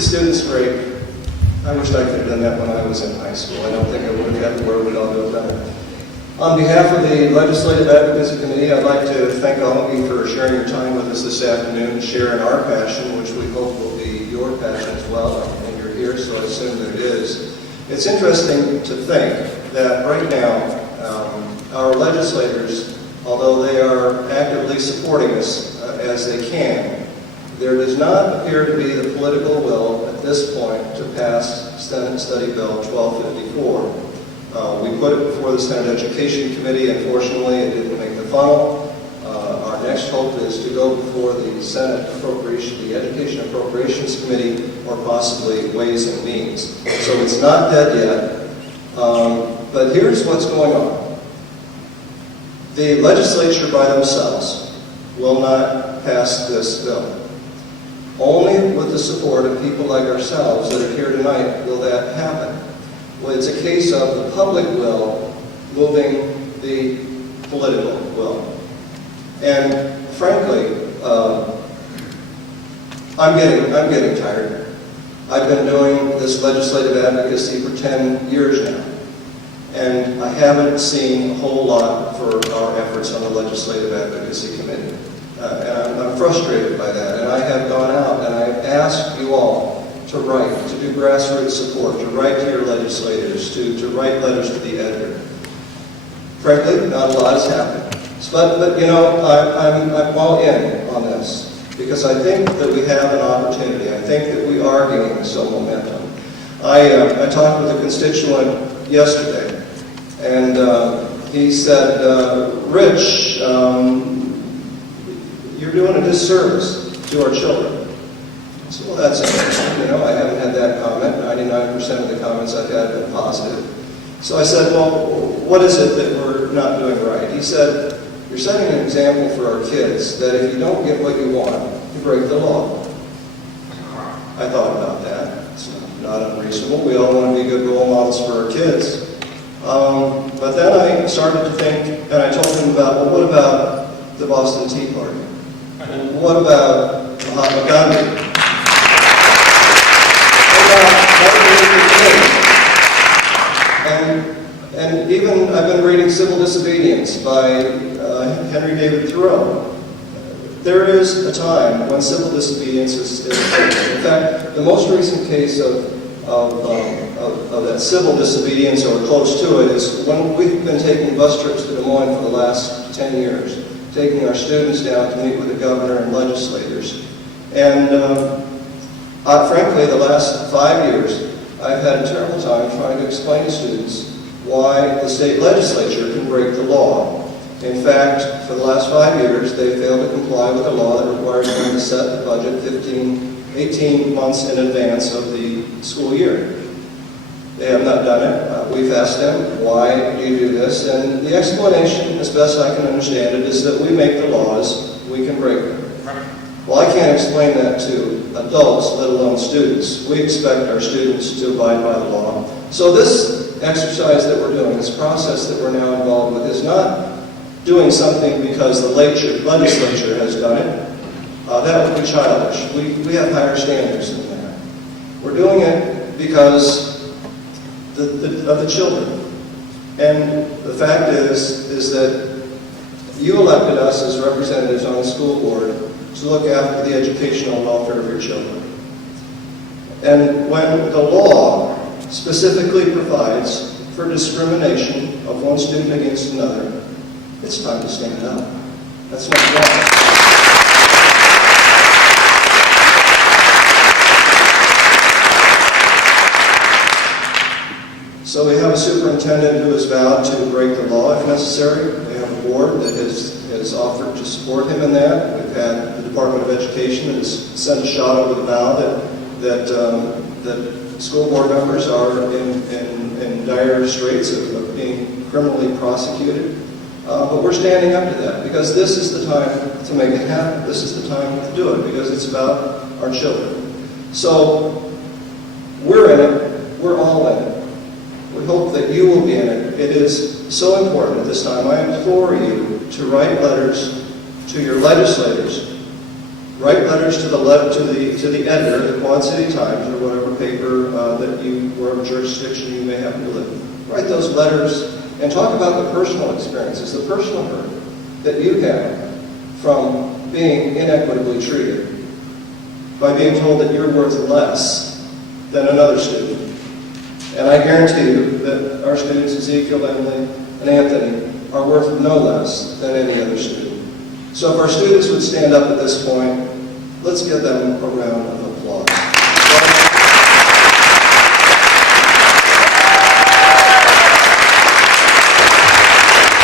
the students break. I wish I could have done that when I was in high school. I don't think I would have had the wherewithal to have done it. On behalf of the Legislative Advocacy Committee, I'd like to thank all of you for sharing your time with us this afternoon and sharing our passion, which we hope will be your passion as well, and you're here, so I assume that it is. It's interesting to think that right now, our legislators, although they are actively supporting us as they can, there does not appear to be the political will at this point to pass Senate Study Bill 1254. We put it before the Senate Education Committee. Unfortunately, it didn't make the funnel. Our next hope is to go before the Senate the Education Appropriations Committee, or possibly Ways and Means. So it's not dead yet. But here's what's going on. The legislature by themselves will not pass this bill. Only with the support of people like ourselves that are here tonight will that happen. Well, it's a case of the public will moving the political will. And frankly, I'm getting tired. I've been doing this legislative advocacy for 10 years now, and I haven't seen a whole lot for our efforts on the Legislative Advocacy Committee. And I'm frustrated by that, and I have gone out and I've asked you all to write, to do grassroots support, to write to your legislators, to write letters to the editor. Frankly, not a lot has happened. But you know, I'm all in on this because I think that we have an opportunity. I think that we are gaining some momentum. I talked with a constituent yesterday, and he said, Rich, you're doing a disservice to our children. I said, well, that's interesting. You know, I haven't had that comment. 99% of the comments I've had have been positive. So I said, well, what is it that we're not doing right? He said, you're setting an example for our kids that if you don't get what you want, you break the law. I thought about that. It's not unreasonable. We all want to be good role models for our kids. But then I started to think, and I told him about, well, what about the Boston Tea Party? What about Mahatma Gandhi? And even I've been reading Civil Disobedience by Henry David Thoreau. There is a time when civil disobedience is appropriate. In fact, the most recent case of that civil disobedience, or close to it, is when we've been taking bus trips to Des Moines for the last 10 years, taking our students down to meet with the governor and legislators. And frankly, the last 5 years, I've had a terrible time trying to explain to students why the state legislature can break the law. In fact, for the last 5 years, they failed to comply with a law that requires them to set the budget 18 months in advance of the school year. They have not done it. We've asked them, why do you do this? And the explanation, as best I can understand it, is that we make the laws, we can break them. Well, I can't explain that to adults, let alone students. We expect our students to abide by the law. So this exercise that we're doing, this process that we're now involved with, is not doing something because the legislature has done it. That would be childish. We have higher standards than that. We're doing it because of the children. And the fact is that you elected us as representatives on the school board to look after the educational welfare of your children. And when the law specifically provides for discrimination of one student against another, it's time to stand up. That's not wrong. So we have a superintendent who has vowed to break the law if necessary. We have a board that has offered to support him in that. We've had the Department of Education that has sent a shot over the bow that school board members are in dire straits of being criminally prosecuted. But we're standing up to that because this is the time to make it happen. This is the time to do it because it's about our children. So we're in it. We're all in it. We hope that you will be in it. It is so important at this time. I implore you to write letters to your legislators Write letters to the editor, the Quad City Times, or whatever paper wherever jurisdiction you may happen to live. Write those letters and talk about the personal experiences, the personal hurt that you have from being inequitably treated, by being told that you're worth less than another student. And I guarantee you that our students, Ezekiel, Emily, and Anthony, are worth no less than any other student. So if our students would stand up at this point, let's give them a round of applause.